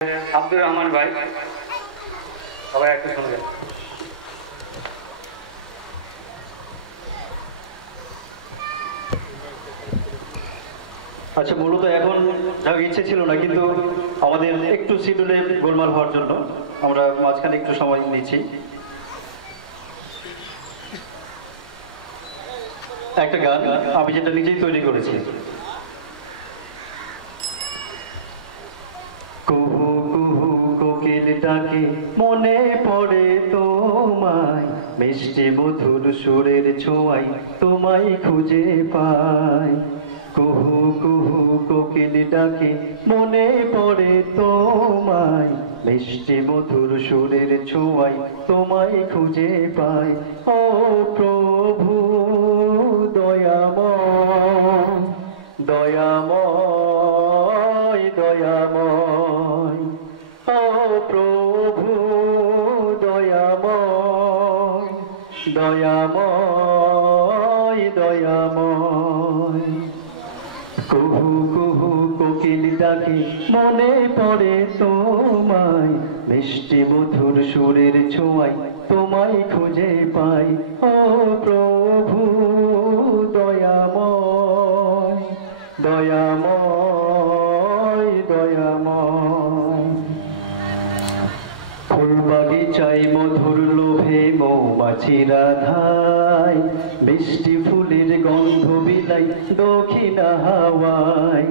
আব্দুর রহমান ভাই, সবাই একটু শুনবেন। আচ্ছা, মূলত এখন যাওয়ার ইচ্ছে ছিল না, কিন্তু আমাদের একটু শিডিউলে গোলমাল হওয়ার জন্য আমরা মাঝখানে একটু সময় নিচ্ছি। একটা গান আমি যেটা নিজেই তৈরি করেছি। কুহু কুহু কোকিল ডাকে মনে পড়ে তোমায়, মিষ্টি মধুর সুরের ছোঁয়ায় তোমায় খুঁজে পাই। কুহু কুহু কোকিল ডাকে মনে পড়ে তোমায়, মিষ্টি মধুর সুরের ছোঁয়ায় তোমায় খুঁজে পাই। ও প্রভু দয়াময় দয়াময় দয়াময়, ও প্রভু দয়াময় দয়াময় দয়াময়। কুহু কুহু কোকিল ডাকে মনে পড়ে তোমায়, মিষ্টি মধুর সুরের ছোঁয়ায় তোমায় খুঁজে পাই। ও প্রভু দয়াময় দয়াময় দয়াময়। ফুল বাগিচায় মধুর লোভে মৌমাছিরা ধায়, মিষ্টি ফুলের গন্ধ বিলাই দক্ষিণা হাওয়ায়।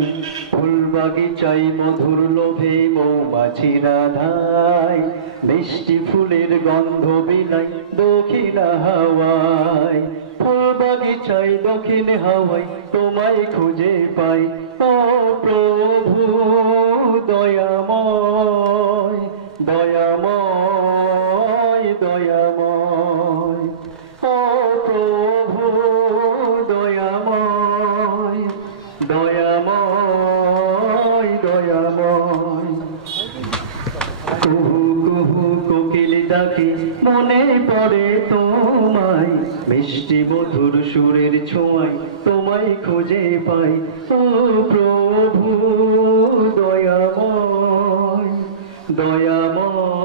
ফুল বাগিচায় মধুর লোভে মৌমাছিরা ধায়, মিষ্টি ফুলের গন্ধ বিলাই দক্ষিণা হাওয়ায়। ফুল বাগিচায় দক্ষিণ হাওয়ায় তোমায় খুঁজে পাই। ও প্রভু দয়াময় দয়াময় দয়াময়, ও প্রভু দয়াময় দয়াময় দয়াময়। কুহু কুহু কোকিল ডাকে মনে পড়ে তোমায়, মিষ্টি মধুর সুরের ছোঁয়ায় তোমায় খুঁজে পাই। ও প্রভু দয়াময় দয়াময়